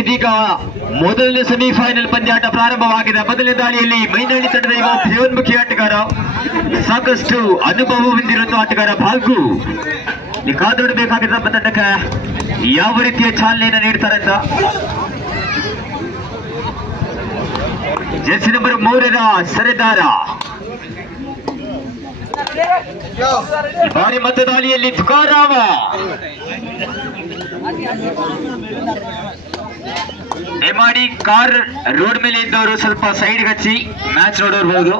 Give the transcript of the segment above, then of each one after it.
ಇದೀಗ ಮೊದಲನೇ ಸೆಮಿಫೈನಲ್ ಪಂದ್ಯಾಟ ಪ್ರಾರಂಭವಾಗಿದೆ. ಮೊದಲನೇ ದಾಳಿಯಲ್ಲಿ ಮೈನಳ್ಳಿ ತಂಡದ ಯುವ ಭಯೋನ್ಮುಖಿ ಆಟಗಾರ, ಸಾಕಷ್ಟು ಅನುಭವ ಹೊಂದಿರುವ ಆಟಗಾರ ಭಾಲ್ಕು ಕಾದೊಡಬೇಕಾಗಿದ್ದ ತಂಡಕ್ಕೆ ಯಾವ ರೀತಿಯ ಚಾಲನೆಯನ್ನು ನೀಡ್ತಾರೆ ಅಂತ. ಜೆರ್ಸಿ ನಂಬರ್ 3ರ ಸೆರೆದಾರ ಬಾರಿ ಮತ ದಾಳಿಯಲ್ಲಿ ತುಕಾರಾಮ ಮಾಡಿ ಕಾರ್ ರೋಡ್ ಮೇಲೆ ಇದ್ದವರು ಸ್ವಲ್ಪ ಸೈಡ್ ಹಚ್ಚಿ ಮ್ಯಾಚ್ ನೋಡಿರಬಹುದು.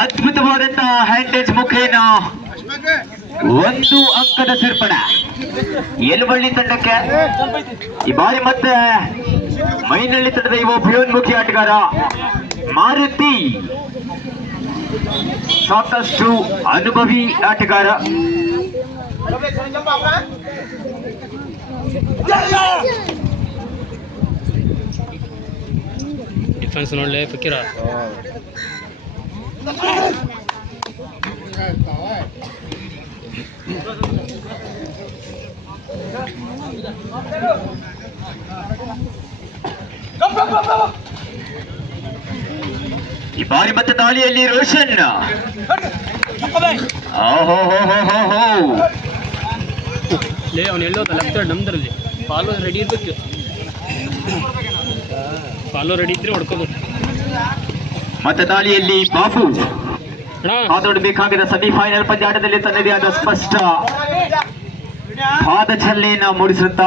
ಅದ್ಭುತವಾದಂತಹ ಹ್ಯಾಂಡೇಜ್ ಮುಖೇನ 1 ಅಂಕದ ಸೇರ್ಪಡೆ ಯಲಬಳ್ಳಿ ತಂಡಕ್ಕೆ. ಈ ಬಾರಿ ಮತ್ತೆ ಮೈನಳ್ಳಿ ತಂಡದ ಯುವ ಭಯೋನ್ಮುಖಿ ಆಟಗಾರ ಮಾರುತಿ, ಸಾಕಷ್ಟು ಅನುಭವಿ ಆಟಗಾರ. ಡಿಫೆನ್ಸ್ ನೋಡ್ಲೆ ಫಕೀರ. ಈ ಬಾರಿ ಮತ್ತೆ ದಾಳಿಯಲ್ಲಿ ರೋಷನ್, ಅವನು ಎಲ್ಲೋದ ಲೆಫ್ಟ್ ಸೈಡ್ ನಮ್ದ್ರಲ್ಲಿ ಫಾಲೋ ರೆಡಿ ಇರ್ಬೇಕು. ಫಾಲೋ ರೆಡಿ ಇದ್ರೆ ಹೊಡ್ಕೋದು. ಮತ್ತೆ ದಾಳಿಯಲ್ಲಿ ಬಾಬು ಕಾದೊಡಬೇಕಾಗಿದ್ದ ಸೆಮಿಫೈನಲ್ ಪಂದ್ಯಾಟದಲ್ಲಿ ತನ್ನದೇ ಆದ ಸ್ಪಷ್ಟ ಪಾದ ಚಲನೆಯನ್ನು ಮೂಡಿಸುತ್ತ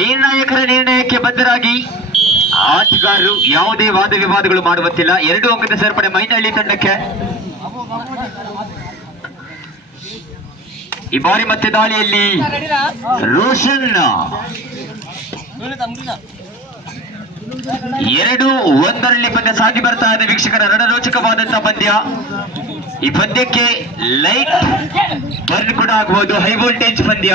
ನಿರ್ಣಾಯಕರ ನಿರ್ಣಯಕ್ಕೆ ಬದ್ಧರಾಗಿ ಆಟಗಾರರು ಯಾವುದೇ ವಾದ ವಿವಾದಗಳು ಮಾಡುವಂತಿಲ್ಲ. 2 ಅಂಕದ ಸೇರ್ಪಡೆ ಮೈನಳ್ಳಿ ತಂಡಕ್ಕೆ. ಈ ಬಾರಿ ಮತ್ತೆ ದಾಳಿಯಲ್ಲಿ ರೋಷನ್ 2-1 ಪಂದ್ಯ ಸಾಗಿ ಬರ್ತಾ ಇದೆ. ವೀಕ್ಷಕರ ರಣರೋಚಕವಾದಂತಹ ಪಂದ್ಯ. ಈ ಪಂದ್ಯಕ್ಕೆ ಲೈಟ್ ಬರ್ನ್ ಕೂಡ ಆಗಬಹುದು. ಹೈ ವೋಲ್ಟೇಜ್ ಪಂದ್ಯ.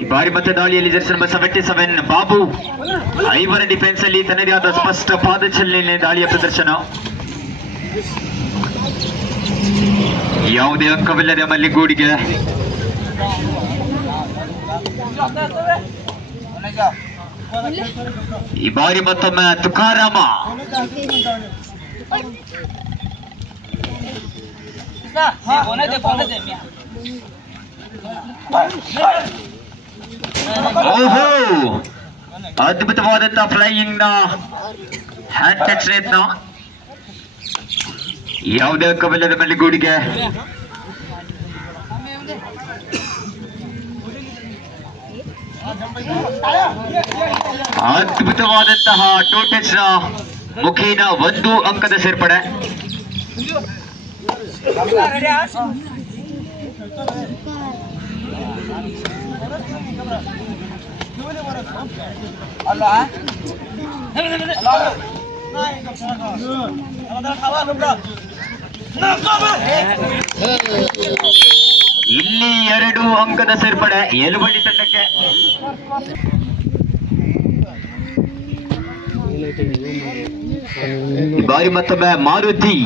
ಈ ಬಾರಿ ಮತ್ತೆ ದಾಳಿಯಲ್ಲಿ ಜೆರ್ಸಿ ನಂಬರ್ 77 ಬಾಬು 5ರ ಡಿಫೆನ್ಸ್ ಅಲ್ಲಿ ತನ್ನದೇ ಆದ ಸ್ಪಷ್ಟ ಪಾದಚಲನೆ ದಾಳಿಯ ಪ್ರದರ್ಶನ. ಯಾವುದೇ ಅಂಕವಿಲ್ಲದೆ ಮಲ್ಲಿಗೂಡಿಗೆ. ಈ ಬಾರಿ ಮತ್ತೊಮ್ಮೆ ತುಕಾರಾಮ ಓಹೋ, ಅದ್ಭುತವಾದಂತಹ ಫ್ಲೈಯಿಂಗ್ ನ ಹ್ಯಾಂಡ್ ಟಚ್ ಯತ್ನ. ಯಾವುದೇ ಅಂಕವಿಲ್ಲದ ಮಲ್ಲಿಗೂಡಿಗೆ. ಅದ್ಭುತವಾದಂತಹ ಟೋ ಟಚ್ ನ ಮುಖೇನ 1 ಅಂಕದ ಸೇರ್ಪಡೆ. ಇಲ್ಲಿ 2 ಅಂಕದ ಸೇರ್ಪಡೆ ಯಲಬಳ್ಳಿ ತಂಡಕ್ಕೆ. ಈ ಬಾರಿ ಮತ್ತೊಮ್ಮೆ ಮಾರುತಿ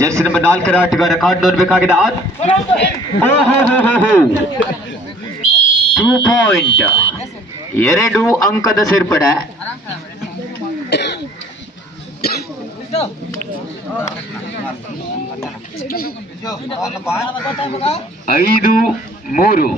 ಜೆರ್ಸಿ ನಂಬರ್ 4ರ ಆಟಗಾರ ಕಾರ್ಡ್ ನೋಡಬೇಕಾಗಿದೆ. 2 ಪಾಯಿಂಟ್ 2 ಅಂಕದ ಸೇರ್ಪಡೆ. 5-3.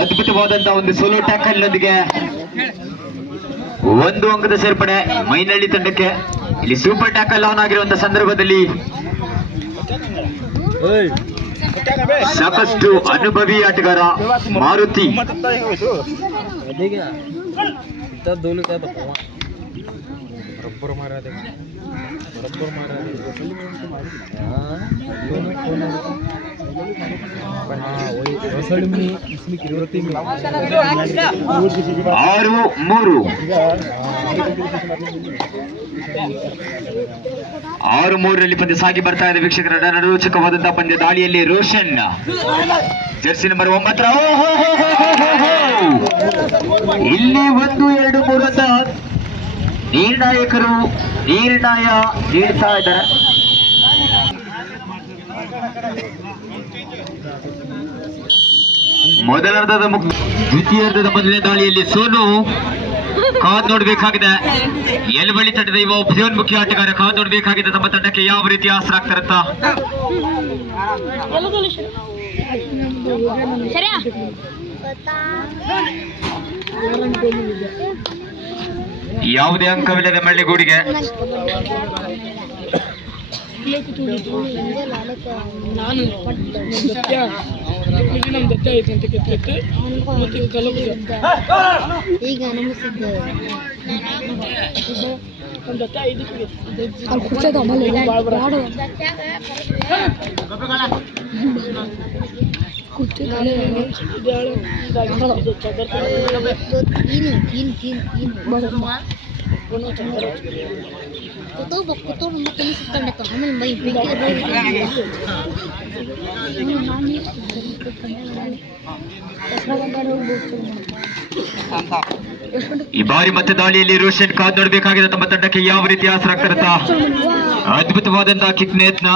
ಅದ್ಭುತವಾದಂತಹ ಒಂದು ಸೋಲೋ ಟ್ಯಾಕಲ್ ನೊಂದಿಗೆ 1 ಅಂಕದ ಸೇರ್ಪಡೆ ಮೈನಳ್ಳಿ ತಂಡಕ್ಕೆ. ಇಲ್ಲಿ ಸೂಪರ್ ಟ್ಯಾಕಲ್ ಆನ್ ಆಗಿರುವಂತಹ ಸಂದರ್ಭದಲ್ಲಿ ಸಾಕಷ್ಟು ಅನುಭವಿ ಆಟಗಾರ ಮಾರುತಿ ಆರು ಮೂರು 6-3 ಪಂದ್ಯ ಸಾಗಿ ಬರ್ತಾ ಇದೆ ವೀಕ್ಷಕರ. ರೋಚಕವಾದಂತಹ ಪಂದ್ಯ ದಾಳಿಯಲ್ಲಿ ರೋಷನ್ ಜರ್ಸಿ ನಂಬರ್ 9 ಇಲ್ಲಿ 1 2 3 ಅಂತ ನಿರ್ಣಾಯಕರು ನಿರ್ಣಯ ನೀಡ್ತಾ ಇದ್ದಾರೆ. ಮೊದಲಾರ್ಧದ ದ್ವಿತೀಯಾರ್ಧದ ಮೊದಲನೇ ದಾಳಿಯಲ್ಲಿ ಸೋನು ಕಾದ್ ನೋಡ್ಬೇಕಾಗಿದೆ. ಎಲ್ಬಳ್ಳಿ ತಂಡದ ಇವ ಉಪಯೋನ್ಮುಖಿ ಆಟಗಾರ ಕಾದ್ ನೋಡ್ಬೇಕಾಗಿದೆ ತಮ್ಮ ತಂಡಕ್ಕೆ ಯಾವ ರೀತಿ ಆಸರ ಆಗ್ತಾರಂತ. ಯಾವುದೇ ಅಂಕವಿಲ್ಲದೆ ಮಳ್ಳಿಗೂಡಿಗೆ ಈಗ ಈ ಬಾರಿ ಮತ್ತೆ ದಾಳಿಯಲ್ಲಿ ರೋಷನ್ ಕಾದ್ ನೋಡ್ಬೇಕಾಗಿದೆ ತಮ್ಮ ತಂಡಕ್ಕೆ ಯಾವ ರೀತಿ ಆಸರ ಆಗ್ತಾರಂತ. ಅದ್ಭುತವಾದಂತಹ ಕಿಕ್ ಯತ್ನ.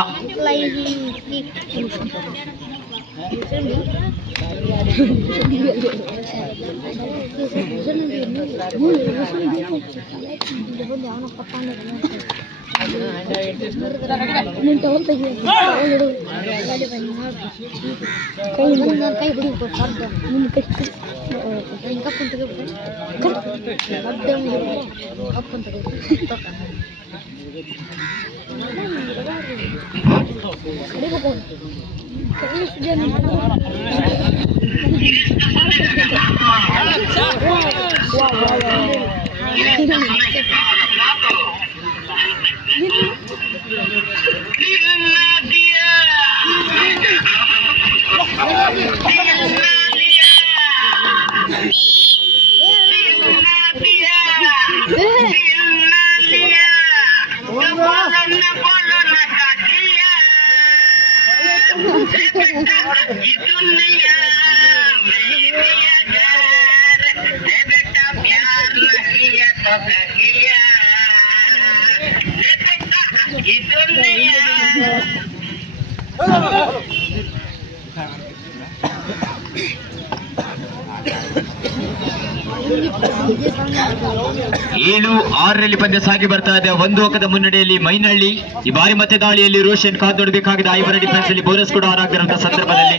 ಏಳು 6ರಲ್ಲಿ ಪಂದ್ಯ ಸಾಗಿ ಬರ್ತಾ ಇದೆ. 1 ಅಂಕದ ಮುನ್ನಡೆಯಲ್ಲಿ ಮೈನಹಳ್ಳಿ. ಈ ಬಾರಿ ಮತ್ತೆ ದಾಳಿಯಲ್ಲಿ ರೋಷನ್ ಕಾದ್ ನೋಡಬೇಕಾಗಿದೆ. ಐವರ ಡಿಫೆನ್ಸ್ ಅಲ್ಲಿ ಬೋನಸ್ ಕೂಡ ಆನ್ ಆಗ್ತಿರುವಂತಹ ಸಂದರ್ಭದಲ್ಲಿ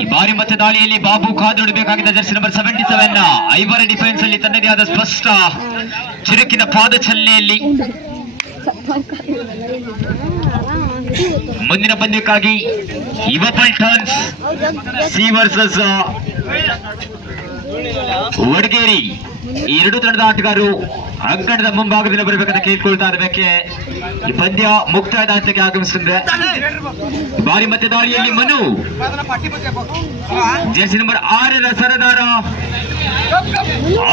ಈ ಬಾರಿ ಮತ್ತೆ ದಾಳಿಯಲ್ಲಿ ಬಾಬು ಕಾದ್ ನೋಡಬೇಕಾಗಿದೆ. ಜರ್ಸಿ ನಂಬರ್ 77 ಐವರ ಡಿಫೆನ್ಸ್ ಅಲ್ಲಿ ತನ್ನದೇ ಆದ ಸ್ಪಷ್ಟ ಚಿರಕಿನ ಪಾದಚಲನೆಯಲ್ಲಿ ಮುಂದಿನ ಪಂದ್ಯಕ್ಕಾಗಿ ಯುವ ಪಲ್ಟನ್ಸ್ ಸಿ ವರ್ಸಸ್ ವಡಗೇರಿ ಈ ಎರಡು ತಂಡದ ಆಟಗಾರರು ಅಂಕಣದ ಮುಂಭಾಗದಿಂದ ಬರಬೇಕಂತ ಕೇಳ್ಕೊಳ್ತಾ ಇರಬೇಕೆ. ಈ ಪಂದ್ಯ ಮುಕ್ತಾಯದ ಹಂತಕ್ಕೆ ಆಗಮಿಸುತ್ತದೆ. ಬಾರಿ ಮತ್ತೆ ದಾಳಿಯಲ್ಲಿ ಮನು ಜರ್ಸಿ ನಂಬರ್ 6ರ ಸರದಾರ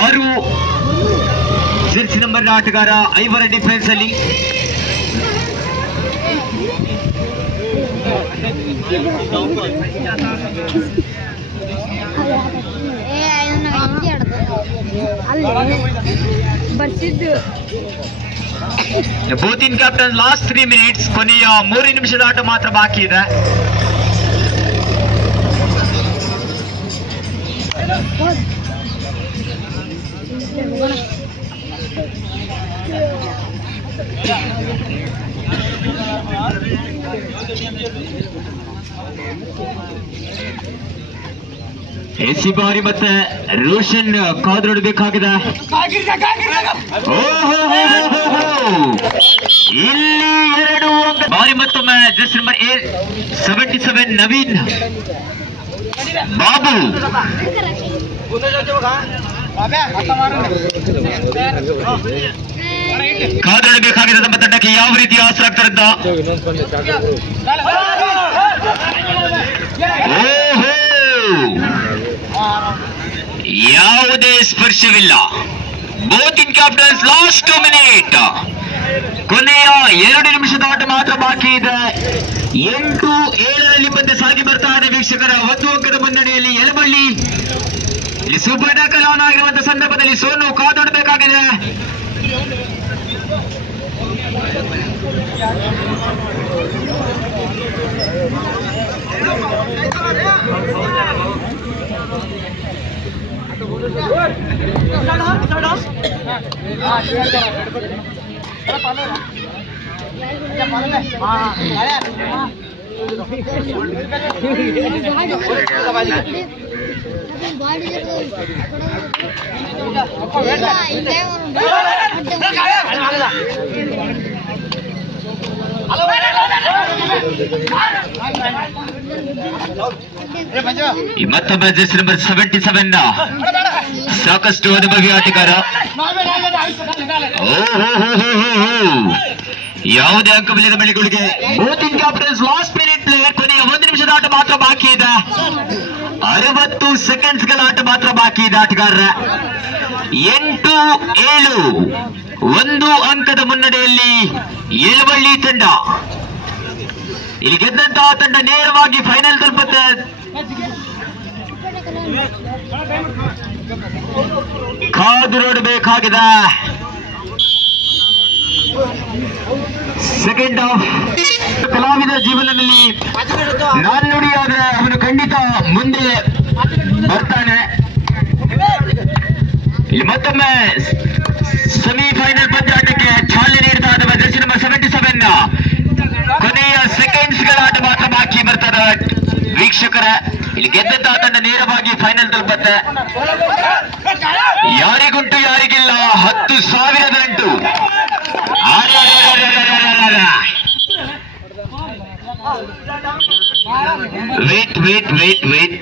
6 ಜರ್ಸಿ ನಂಬರ್ ಆಟಗಾರ ಐವರ ಡಿಫೆನ್ಸ್ ಅಲ್ಲಿ ಬರ್ತಿದ್ದು both in captain last 3 minutes, ಕೊನೆಯ 3 ನಿಮಿಷದ ಆಟ ಮಾತ್ರ ಬಾಕಿ ಇದೆ. ಎಸಿ ಬಾರಿ ಮತ್ತೆ ರೋಷನ್ ಕಾದು ನೋಡಬೇಕಾಗಿದೆ. ಇಲ್ಲಿ 2 ಬಾರಿ ಮತ್ತೊಮ್ಮೆ ಜಸ್ಟ್ ನಂಬರ್ 77 ನವೀನ್ ಬಾಬು ಕಾದೊಡಬೇಕಾಗಿದೆ. ನಮ್ಮ ತಂಡಕ್ಕೆ ಯಾವ ರೀತಿ ಆಸರ ಆಗ್ತಾರಂತ. ಓಹೋ, ಯಾವುದೇ ಸ್ಪರ್ಶವಿಲ್ಲ. Both in captains last 2 minute, ಕೊನೆಯ 2 ನಿಮಿಷದ ಆಟ ಮಾತ್ರ ಬಾಕಿ ಇದೆ. 8-7ರಲ್ಲಿ ಪಂದ್ಯ ಸಾಗಿ ಬರ್ತಾ ಇದೆ ವೀಕ್ಷಕರ. 1 ಅಂಕದ ಮುನ್ನಡೆಯಲ್ಲಿ ಯಲಬಳ್ಳಿ. ಇಲ್ಲಿ ಸೂಪರ್ ಟ್ಯಾಕಲ್ ಆನ್ ಆಗಿರುವಂತಹ ಸಂದರ್ಭದಲ್ಲಿ ಸೋನು ಕಾದೊಡಬೇಕಾಗಿದೆ. ಮತ್ತೊಬ್ಬ ಜೆರ್ಸಿ ನಂಬರ್ 77 ಸಾಕಷ್ಟು ಅನುಭವಿ ಆಟಗಾರ. ಯಾವುದೇ ಅಂಕವಿಲ್ಲದ ಮಳಿಗಳಿಗೆ both in captains last minute player. ಕೊನೆಯ 1 ನಿಮಿಷದ ಆಟ ಮಾತ್ರ ಬಾಕಿ ಇದೆ. 60 ಸೆಕೆಂಡ್ಸ್ಗಳ ಆಟ ಮಾತ್ರ ಬಾಕಿ ಇದೆ ಆಟಗಾರರ. 8-7, 1 ಅಂಕದ ಮುನ್ನಡೆಯಲ್ಲಿ ಯಲಬಳ್ಳಿ ತಂಡ. ಇಲ್ಲಿ ಗೆದ್ದಂತಹ ತಂಡ ನೇರವಾಗಿ ಫೈನಲ್ ತಲುಪುತ್ತೆ. ಕಾದು ನೋಡಬೇಕಾಗಿದೆ. Second half. ಕಲಾವಿದ ಜೀವನದಲ್ಲಿ ನಾನು ನುಡಿಯಾದ್ರೆ ಅವನು ಖಂಡಿತ ಮುಂದೆ ಬರ್ತಾನೆ. ಇಲ್ಲಿ ಮತ್ತೊಮ್ಮೆ ಸೆಮಿಫೈನಲ್ ಪಂದ್ಯಾಟಕ್ಕೆ ಚಾಲನೆ ನೀಡ್ತಾ ಇದ್ದಾವೆ ಜೆರ್ಸಿ ನಂಬರ್ 77. ಕೊನೆಯ ಸೆಕೆಂಡ್ಸ್ಗಳ ಆಟ ಮಾತ್ರ ಬಾಕಿ ಬರ್ತದೆ ವೀಕ್ಷಕರ. ಇಲ್ಲಿ ಗೆದ್ದಂತಹ ತಂಡ ನೇರವಾಗಿ ಫೈನಲ್ ತಲುಪುತ್ತೆ. ಯಾರಿಗುಂಟು ಯಾರಿಗಿಲ್ಲ 10,000 ವೇಟ್